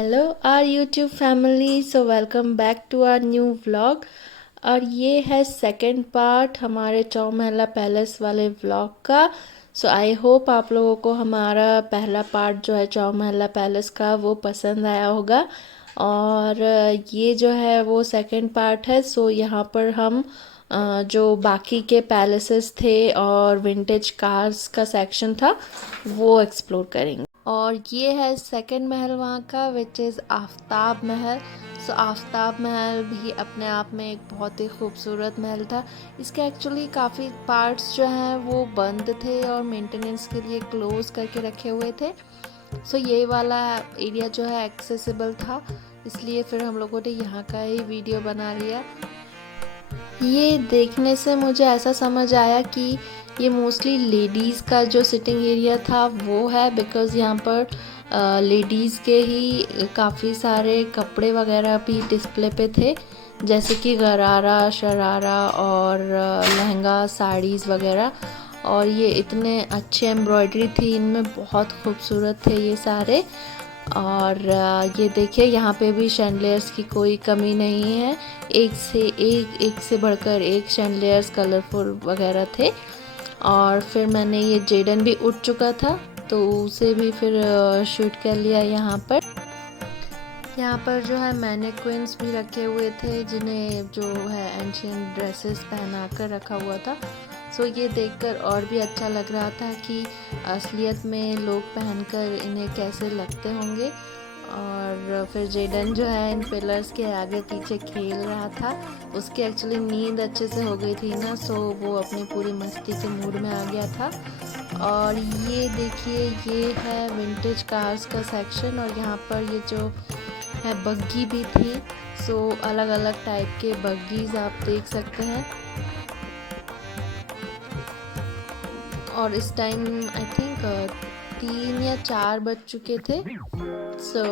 Hello our YouTube family, so welcome back to our new vlog. और ये है second part हमारे Chaumahla palace वाले व्लॉग का। सो आई होप आप लोगों को हमारा पहला पार्ट जो है चौमहला पैलेस का वो पसंद आया होगा। और ये जो है वो सेकंड पार्ट है। सो यहाँ पर हम जो बाकी के पैलेसेस थे और विंटेज कार्स का सेक्शन था वो एक्सप्लोर करेंगे। और ये है सेकंड महल वहाँ का, विच इज़ आफ्ताब महल। सो आफ्ताब महल भी अपने आप में एक बहुत ही खूबसूरत महल था। इसके एक्चुअली काफ़ी पार्ट्स जो हैं वो बंद थे और मेंटेनेंस के लिए क्लोज करके रखे हुए थे। सो ये वाला एरिया जो है एक्सेसिबल था, इसलिए फिर हम लोगों ने यहाँ का ही वीडियो बना लिया। ये देखने से मुझे ऐसा समझ आया कि ये मोस्टली लेडीज़ का जो सिटिंग एरिया था वो है, बिकॉज़ यहाँ पर लेडीज़ के ही काफ़ी सारे कपड़े वगैरह भी डिस्प्ले पे थे, जैसे कि गरारा, शरारा और लहंगा, साड़ीज़ वगैरह। और ये इतने अच्छे एम्ब्रॉयडरी थी इनमें, बहुत खूबसूरत थे ये सारे। और ये देखिए यहाँ पे भी शैंडलियर्स की कोई कमी नहीं है, एक से बढ़कर एक शैंडलियर्स कलरफुल वगैरह थे। और फिर मैंने ये जेडन भी उठ चुका था तो उसे भी फिर शूट कर लिया यहाँ पर। यहाँ पर जो है मैनेक्विन्स भी रखे हुए थे जिन्हें जो है एंशियंट ड्रेसेस पहना कर रखा हुआ था। सो ये देखकर और भी अच्छा लग रहा था कि असलियत में लोग पहनकर इन्हें कैसे लगते होंगे। और फिर जेडन जो है इन पिलर्स के आगे पीछे खेल रहा था। उसकी एक्चुअली नींद अच्छे से हो गई थी ना, सो वो अपनी पूरी मस्ती के मूड में आ गया था। और ये देखिए ये है विंटेज कार्स का सेक्शन, और यहाँ पर ये जो है बग्गी भी थी। सो अलग अलग टाइप के बग्गीज आप देख सकते हैं। और इस टाइम आई थिंक 3 या 4 बज चुके थे। सो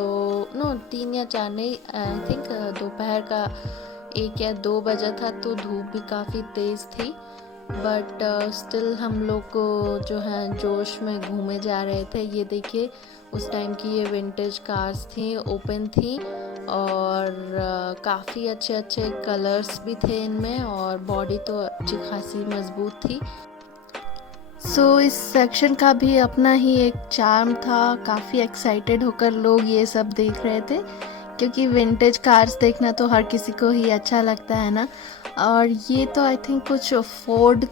नो 3 या 4 नहीं, आई थिंक दोपहर का 1 या 2 बजा था, तो धूप भी काफ़ी तेज़ थी। बट स्टिल हम लोग को जो है जोश में घूमे जा रहे थे। ये देखिए उस टाइम की ये विंटेज कार्स थी, ओपन थी, और काफ़ी अच्छे अच्छे कलर्स भी थे इनमें, और बॉडी तो अच्छी खासी मजबूत थी। सो इस सेक्शन का भी अपना ही एक चार्म था। काफ़ी एक्साइटेड होकर लोग ये सब देख रहे थे, क्योंकि विंटेज कार्स देखना तो हर किसी को ही अच्छा लगता है ना। और ये तो आई थिंक कुछ फोर्ड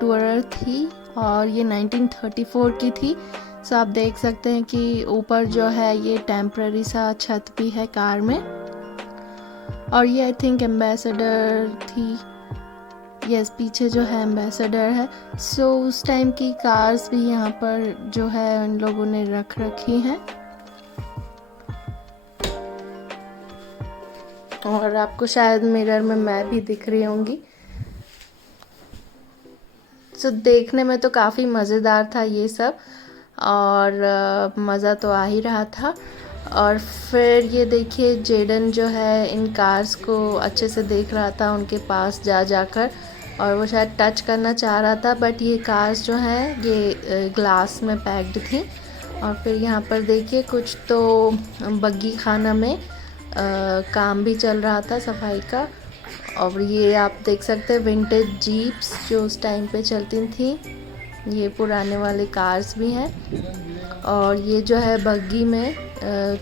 टूरर थी, और ये 1934 की थी। सो आप देख सकते हैं कि ऊपर जो है ये टेम्पररी सा छत भी है कार में। और ये आई थिंक एम्बेसडर थी, यस पीछे जो है एम्बेसडर है। सो उस टाइम की कार्स भी यहाँ पर जो है उन लोगों ने रख रखी हैं। और आपको शायद मिरर में मैं भी दिख रही होंगी। सो देखने में तो काफ़ी मज़ेदार था ये सब, और मज़ा तो आ ही रहा था। और फिर ये देखिए जेडन जो है इन कार्स को अच्छे से देख रहा था उनके पास जा जाकर, और वो शायद टच करना चाह रहा था, बट ये कार्स जो हैं ये ग्लास में पैक्ड थी। और फिर यहाँ पर देखिए कुछ तो बग्गी खाना में काम भी चल रहा था सफाई का। और ये आप देख सकते हैं विंटेज जीप्स जो उस टाइम पे चलती थी, ये पुराने वाले कार्स भी हैं। और ये जो है बग्गी में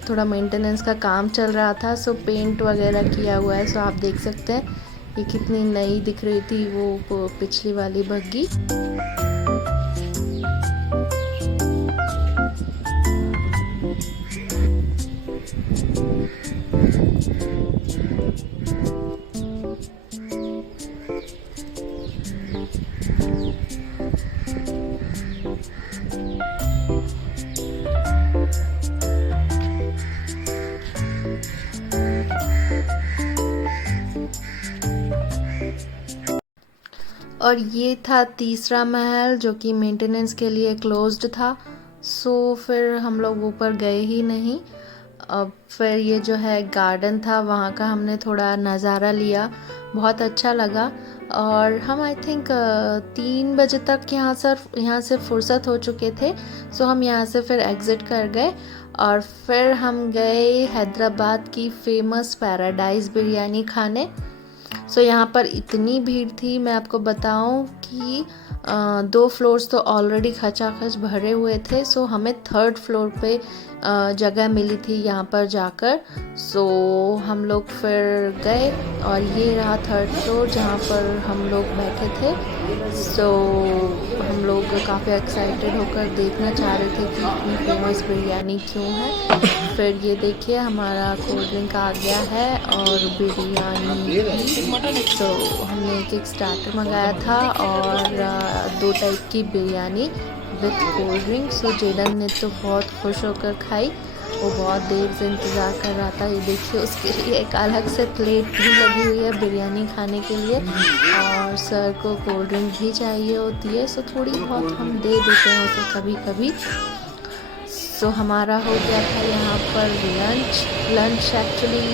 थोड़ा मेंटेनेंस का काम चल रहा था, सो पेंट वगैरह किया हुआ है। सो आप देख सकते हैं ये कितनी नई दिख रही थी वो पिछली वाली बग्गी। और ये था तीसरा महल जो कि मेंटेनेंस के लिए क्लोज्ड था। सो फिर हम लोग ऊपर गए ही नहीं। अब फिर ये जो है गार्डन था, वहाँ का हमने थोड़ा नज़ारा लिया, बहुत अच्छा लगा। और हम आई थिंक 3 बजे तक यहाँ से फुर्सत हो चुके थे। सो हम यहाँ से फिर एग्ज़िट कर गए और फिर हम गए हैदराबाद की फ़ेमस पैराडाइज़ बिरयानी खाने। सो यहाँ पर इतनी भीड़ थी, मैं आपको बताऊँ कि 2 फ्लोर्स तो ऑलरेडी खचाखच भरे हुए थे। सो हमें 3rd फ्लोर पे जगह मिली थी यहाँ पर जाकर। सो हम लोग फिर गए और ये रहा 3rd फ्लोर जहाँ पर हम लोग बैठे थे। सो हम लोग काफ़ी एक्साइटेड होकर देखना चाह रहे थे कि इतनी फेमस बिरयानी क्यों है। फिर ये देखिए हमारा कोल्ड ड्रिंक आ गया है और बिरयानी। तो हमने एक स्टार्टर मंगाया था और 2 टाइप की biryani with cold drink. So Jaden ने तो बहुत खुश होकर खाई, वो बहुत देर से इंतज़ार कर रहा था। ये देखिए उसके लिए एक अलग से प्लेट भी लगी हुई है बिरयानी खाने के लिए, और सर को कोल्ड ड्रिंक भी चाहिए होती है। सो थोड़ी बहुत हम दे देते हैं उसे कभी कभी। सो हमारा हो गया था यहाँ पर लंच एक्चुअली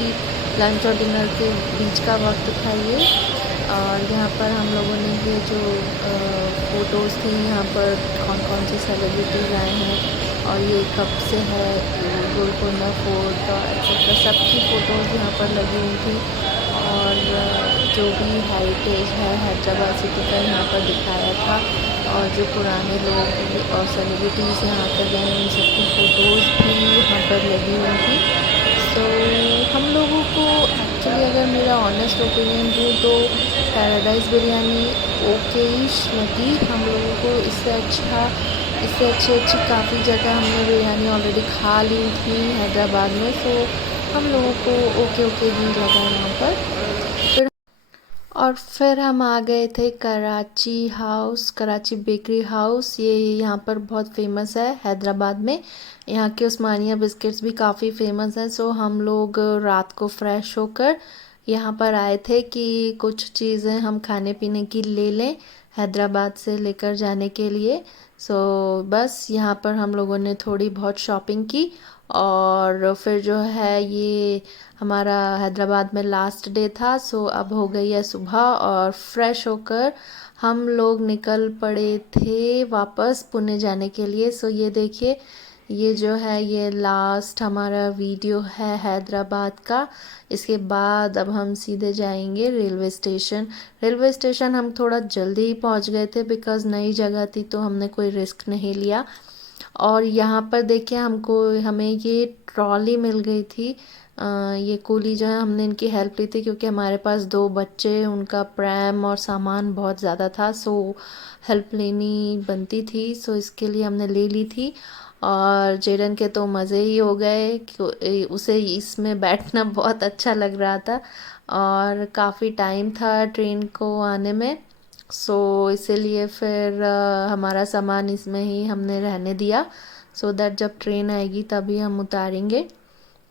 लंच और डिनर के बीच का वक्त था ये। और यहाँ पर हम लोगों ने ये जो फ़ोटोज़ थी यहाँ पर कौन कौन से सेलिब्रिटीज़ आए हैं और ये कब से है गोलकोंडा फोर्ट और एक्सेट्रा सबकी फ़ोटोज़ यहाँ पर लगी हुई थी। और जो भी हेरिटेज है हैदराबाद सिटी का यहाँ पर दिखाया था, और जो पुराने लोग और सेलिब्रिटीज़ यहाँ पर गए उन सबकी फ़ोटोज़ भी यहाँ पर लगी हुई थी। सो हम लोगों को एक्चुअली अगर मेरा ऑनेस्ट ओपिनियन दूँ तो पैराडाइज़ बिरयानी ओकेइश लगी हम लोगों को। इससे अच्छी काफ़ी जगह हमने बिरयानी ऑलरेडी खा ली थी हैदराबाद में। सो हम लोगों को ओके ही लगा यहाँ पर। और फिर हम आ गए थे कराची बेकरी हाउस। ये यहाँ पर बहुत फेमस है हैदराबाद में। यहाँ के उस्मानिया बिस्किट्स भी काफ़ी फेमस हैं। सो हम लोग रात को फ्रेश होकर यहाँ पर आए थे कि कुछ चीज़ें हम खाने पीने की ले लें हैदराबाद से लेकर जाने के लिए। सो बस यहाँ पर हम लोगों ने थोड़ी बहुत शॉपिंग की, और फिर जो है ये हमारा हैदराबाद में लास्ट डे था। सो अब हो गई है सुबह और फ्रेश होकर हम लोग निकल पड़े थे वापस पुणे जाने के लिए। सो ये देखिए ये जो है ये लास्ट हमारा वीडियो है हैदराबाद का। इसके बाद अब हम सीधे जाएंगे रेलवे स्टेशन हम थोड़ा जल्दी ही पहुंच गए थे बिकॉज़ नई जगह थी तो हमने कोई रिस्क नहीं लिया। और यहाँ पर देखिए हमें ये ट्रॉली मिल गई थी। ये कूली जो है हमने इनकी हेल्प ली थी क्योंकि हमारे पास 2 बच्चे, उनका प्रैम और सामान बहुत ज़्यादा था। सो हेल्प लेनी बनती थी, सो इसके लिए हमने ले ली थी। और जेडन के तो मज़े ही हो गए कि उसे इसमें बैठना बहुत अच्छा लग रहा था और काफ़ी टाइम था ट्रेन को आने में। सो इसीलिए फिर हमारा सामान इसमें ही हमने रहने दिया, सो दैट जब ट्रेन आएगी तभी हम उतारेंगे।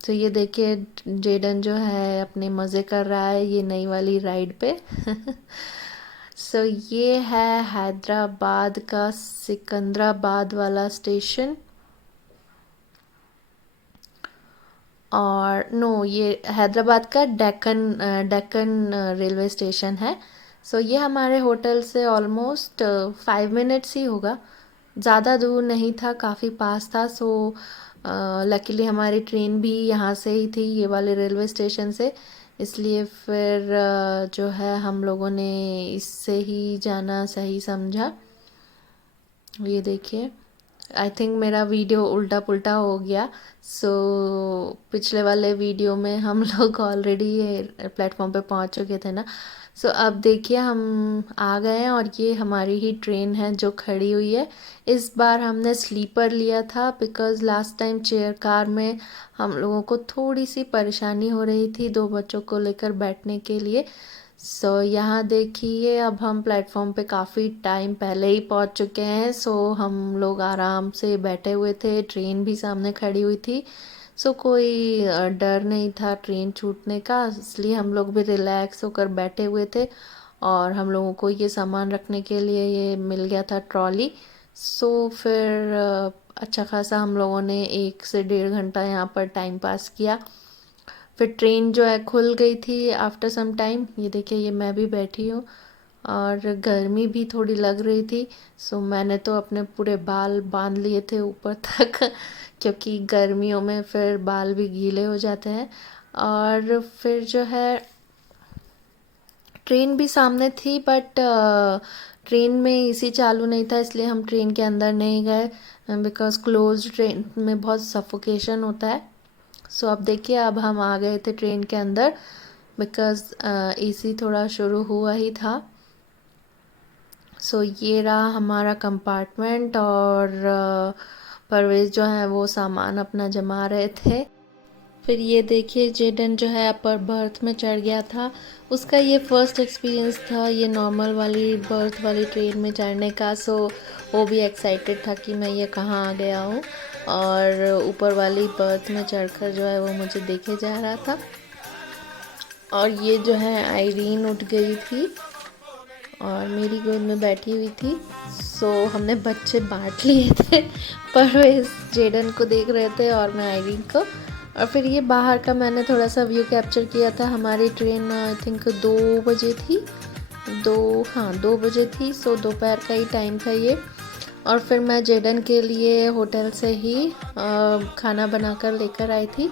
तो ये देखिए जेडन जो है अपने मज़े कर रहा है ये नई वाली राइड पे। सो ये है हैदराबाद का सिकंदराबाद वाला स्टेशन। और नो, ये हैदराबाद का डेक्कन रेलवे स्टेशन है। सो ये हमारे होटल से ऑलमोस्ट 5 मिनट्स ही होगा, ज़्यादा दूर नहीं था, काफ़ी पास था। सो लकीली हमारी ट्रेन भी यहाँ से ही थी, ये वाले रेलवे स्टेशन से, इसलिए फिर जो है हम लोगों ने इससे ही जाना सही समझा। ये देखिए आई थिंक मेरा वीडियो उल्टा पुल्टा हो गया। सो पिछले वाले वीडियो में हम लोग ऑलरेडी प्लेटफॉर्म पे पहुंच चुके थे ना। सो अब देखिए हम आ गए हैं और ये हमारी ही ट्रेन है जो खड़ी हुई है। इस बार हमने स्लीपर लिया था because last time chair car में हम लोगों को थोड़ी सी परेशानी हो रही थी 2 बच्चों को लेकर बैठने के लिए। सो यहाँ देखिए अब हम प्लेटफॉर्म पे काफ़ी टाइम पहले ही पहुँच चुके हैं। सो हम लोग आराम से बैठे हुए थे, ट्रेन भी सामने खड़ी हुई थी। सो कोई डर नहीं था ट्रेन छूटने का, इसलिए हम लोग भी रिलैक्स होकर बैठे हुए थे। और हम लोगों को ये सामान रखने के लिए ये मिल गया था ट्रॉली। सो फिर अच्छा खासा हम लोगों ने 1 से 1.5 घंटा यहाँ पर टाइम पास किया। फिर ट्रेन जो है खुल गई थी आफ्टर सम टाइम। ये देखिए ये मैं भी बैठी हूँ और गर्मी भी थोड़ी लग रही थी। सो मैंने तो अपने पूरे बाल बांध लिए थे ऊपर तक क्योंकि गर्मियों में फिर बाल भी गीले हो जाते हैं। और फिर जो है ट्रेन भी सामने थी, बट ट्रेन में एसी चालू नहीं था, इसलिए हम ट्रेन के अंदर नहीं गए बिकॉज़ क्लोज ट्रेन में बहुत सफोकेशन होता है। सो अब देखिए, अब हम आ गए थे ट्रेन के अंदर बिकॉज़ एसी थोड़ा शुरू हुआ ही था। सो ये रहा हमारा कंपार्टमेंट, और परवेज़ जो है वो सामान अपना जमा रहे थे। फिर ये देखिए, जेडन जो है अपर बर्थ में चढ़ गया था। उसका ये फर्स्ट एक्सपीरियंस था ये नॉर्मल वाली बर्थ वाली ट्रेन में चढ़ने का। सो वो भी एक्साइटेड था कि मैं ये कहाँ आ गया हूँ, और ऊपर वाली बर्थ में चढ़कर जो है वो मुझे देखे जा रहा था। और ये जो है आयरीन उठ गई थी और मेरी गोद में बैठी हुई थी। सो हमने बच्चे बांट लिए थे, परवेज़ जेडन को देख रहे थे और मैं आयरीन को। और फिर ये बाहर का मैंने थोड़ा सा व्यू कैप्चर किया था। हमारी ट्रेन आई थिंक 2 बजे थी, 2 बजे थी। सो दोपहर का ही टाइम था ये। और फिर मैं जेडन के लिए होटल से ही खाना बनाकर लेकर आई थी।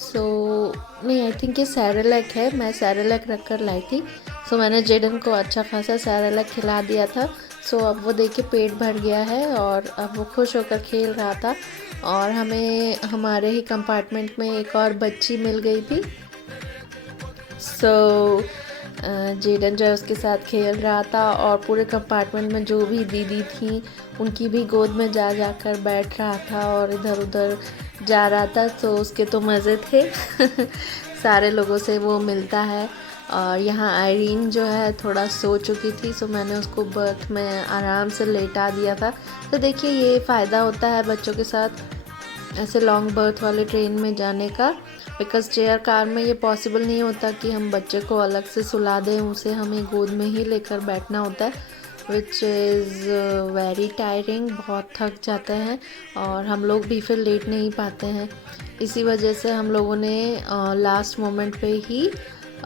सो नहीं, आई थिंक ये सैरेलैक है, मैं सैरेलैक रख कर लाई थी। सो मैंने जेडन को अच्छा खासा सैरेलैक खिला दिया था। सो अब वो देखिए पेट भर गया है और अब वो खुश होकर खेल रहा था। और हमें हमारे ही कंपार्टमेंट में एक और बच्ची मिल गई थी। सो जेडन जो है उसके साथ खेल रहा था, और पूरे कंपार्टमेंट में जो भी दीदी थी उनकी भी गोद में जा जाकर बैठ रहा था और इधर उधर जा रहा था। तो उसके तो मज़े थे सारे लोगों से वो मिलता है। और यहाँ आयरीन जो है थोड़ा सो चुकी थी, सो मैंने उसको बर्थ में आराम से लेटा दिया था। तो देखिए, ये फ़ायदा होता है बच्चों के साथ ऐसे लॉन्ग बर्थ वाले ट्रेन में जाने का, बिकॉज़ चेयर कार में ये पॉसिबल नहीं होता कि हम बच्चे को अलग से सुला दें, उसे हमें गोद में ही लेकर बैठना होता है, विच इज़ वेरी टायरिंग। बहुत थक जाते हैं और हम लोग भी फिर लेट नहीं पाते हैं। इसी वजह से हम लोगों ने लास्ट मोमेंट पे ही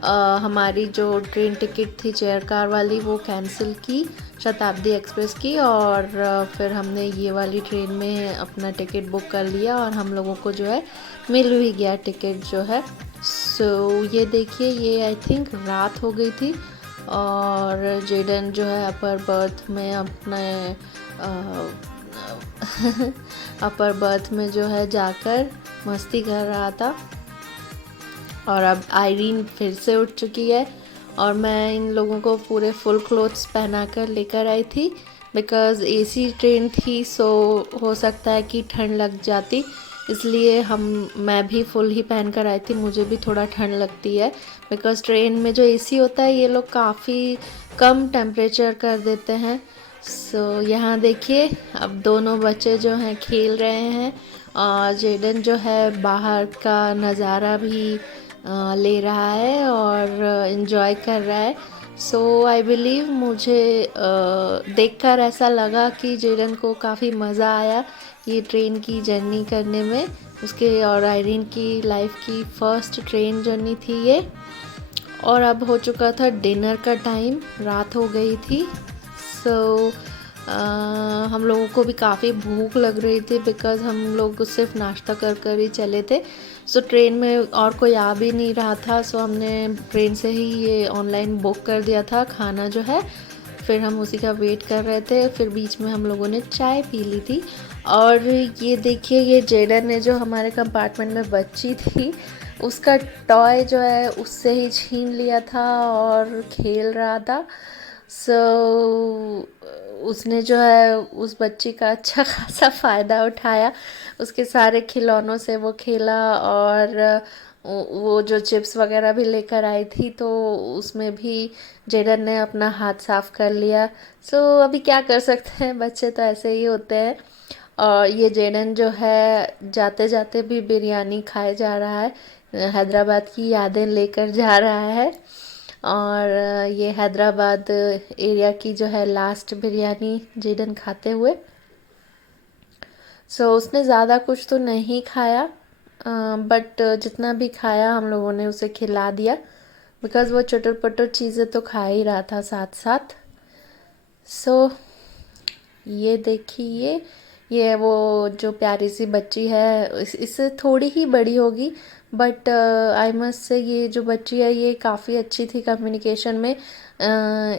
हमारी जो ट्रेन टिकट थी चेयर कार वाली वो कैंसिल की, शताब्दी एक्सप्रेस की, और फिर हमने ये वाली ट्रेन में अपना टिकट बुक कर लिया और हम लोगों को जो है मिल भी गया टिकट जो है। सो ये देखिए, ये आई थिंक रात हो गई थी और जेडन जो है अपर बर्थ में अपने अपर बर्थ में जो है जाकर मस्ती कर रहा था। और अब आयरीन फिर से उठ चुकी है और मैं इन लोगों को पूरे फुल क्लोथ्स पहना कर लेकर आई थी बिकॉज़ एसी ट्रेन थी। सो हो सकता है कि ठंड लग जाती, इसलिए मैं भी फुल ही पहन कर आई थी। मुझे भी थोड़ा ठंड लगती है बिकॉज़ ट्रेन में जो एसी होता है ये लोग काफ़ी कम टेम्परेचर कर देते हैं। सो यहाँ देखिए, अब दोनों बच्चे जो हैं खेल रहे हैं और जेडन जो है बाहर का नज़ारा भी ले रहा है और इन्जॉय कर रहा है। सो आई बिलीव मुझे देखकर ऐसा लगा कि जेडन को काफ़ी मज़ा आया ये ट्रेन की जर्नी करने में। उसके और आयरीन की लाइफ की फ़र्स्ट ट्रेन जर्नी थी ये। और अब हो चुका था डिनर का टाइम, रात हो गई थी। सो हम लोगों को भी काफ़ी भूख लग रही थी बिकॉज़ हम लोग सिर्फ नाश्ता कर कर ही चले थे। सो ट्रेन में और कोई आ भी नहीं रहा था, सो हमने ट्रेन से ही ये ऑनलाइन बुक कर दिया था खाना जो है। फिर हम उसी का वेट कर रहे थे, फिर बीच में हम लोगों ने चाय पी ली थी। और ये देखिए, ये जेडन ने जो हमारे कंपार्टमेंट में बच्ची थी उसका टॉय जो है उससे ही छीन लिया था और खेल रहा था। सो उसने जो है उस बच्ची का अच्छा खासा फ़ायदा उठाया, उसके सारे खिलौनों से वो खेला। और वो जो चिप्स वगैरह भी लेकर आई थी तो उसमें भी जेडन ने अपना हाथ साफ कर लिया। सो अभी क्या कर सकते हैं, बच्चे तो ऐसे ही होते हैं। और ये जेडन जो है जाते जाते भी बिरयानी खाए जा रहा है, हैदराबाद की यादें लेकर जा रहा है। और ये हैदराबाद एरिया की जो है लास्ट बिरयानी जेडन खाते हुए। सो उसने ज़्यादा कुछ तो नहीं खाया, बट जितना भी खाया हम लोगों ने उसे खिला दिया बिकॉज़ वो चटर पटर चीज़ें तो खा ही रहा था साथ साथ। सो ये देखिए, ये वो जो प्यारी सी बच्ची है इससे थोड़ी ही बड़ी होगी, बट आई मस्ट से ये जो बच्ची है ये काफ़ी अच्छी थी कम्युनिकेशन में।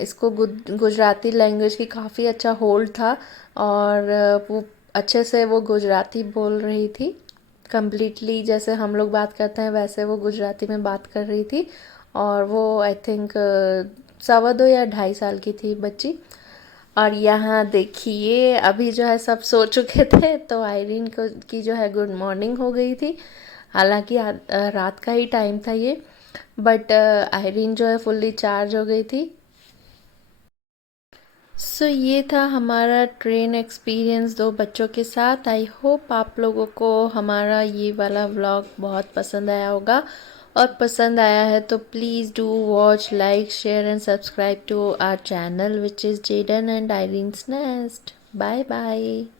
इसको गुजराती लैंग्वेज की काफ़ी अच्छा होल्ड था, और वो अच्छे से वो गुजराती बोल रही थी कम्प्लीटली, जैसे हम लोग बात करते हैं वैसे वो गुजराती में बात कर रही थी। और वो आई थिंक 2.25 या 2.5 साल की थी बच्ची। और यहाँ देखिए अभी जो है सब सो चुके थे, तो आयरीन को की जो है गुड मॉर्निंग हो गई थी। हालांकि रात का ही टाइम था ये, बट आयरीन जो है फुल्ली चार्ज हो गई थी। सो ये था हमारा ट्रेन एक्सपीरियंस 2 बच्चों के साथ। आई होप आप लोगों को हमारा ये वाला व्लॉग बहुत पसंद आया होगा, और पसंद आया है तो please do watch, like, share and subscribe to our channel which is Jaden and Irene's nest. Bye bye.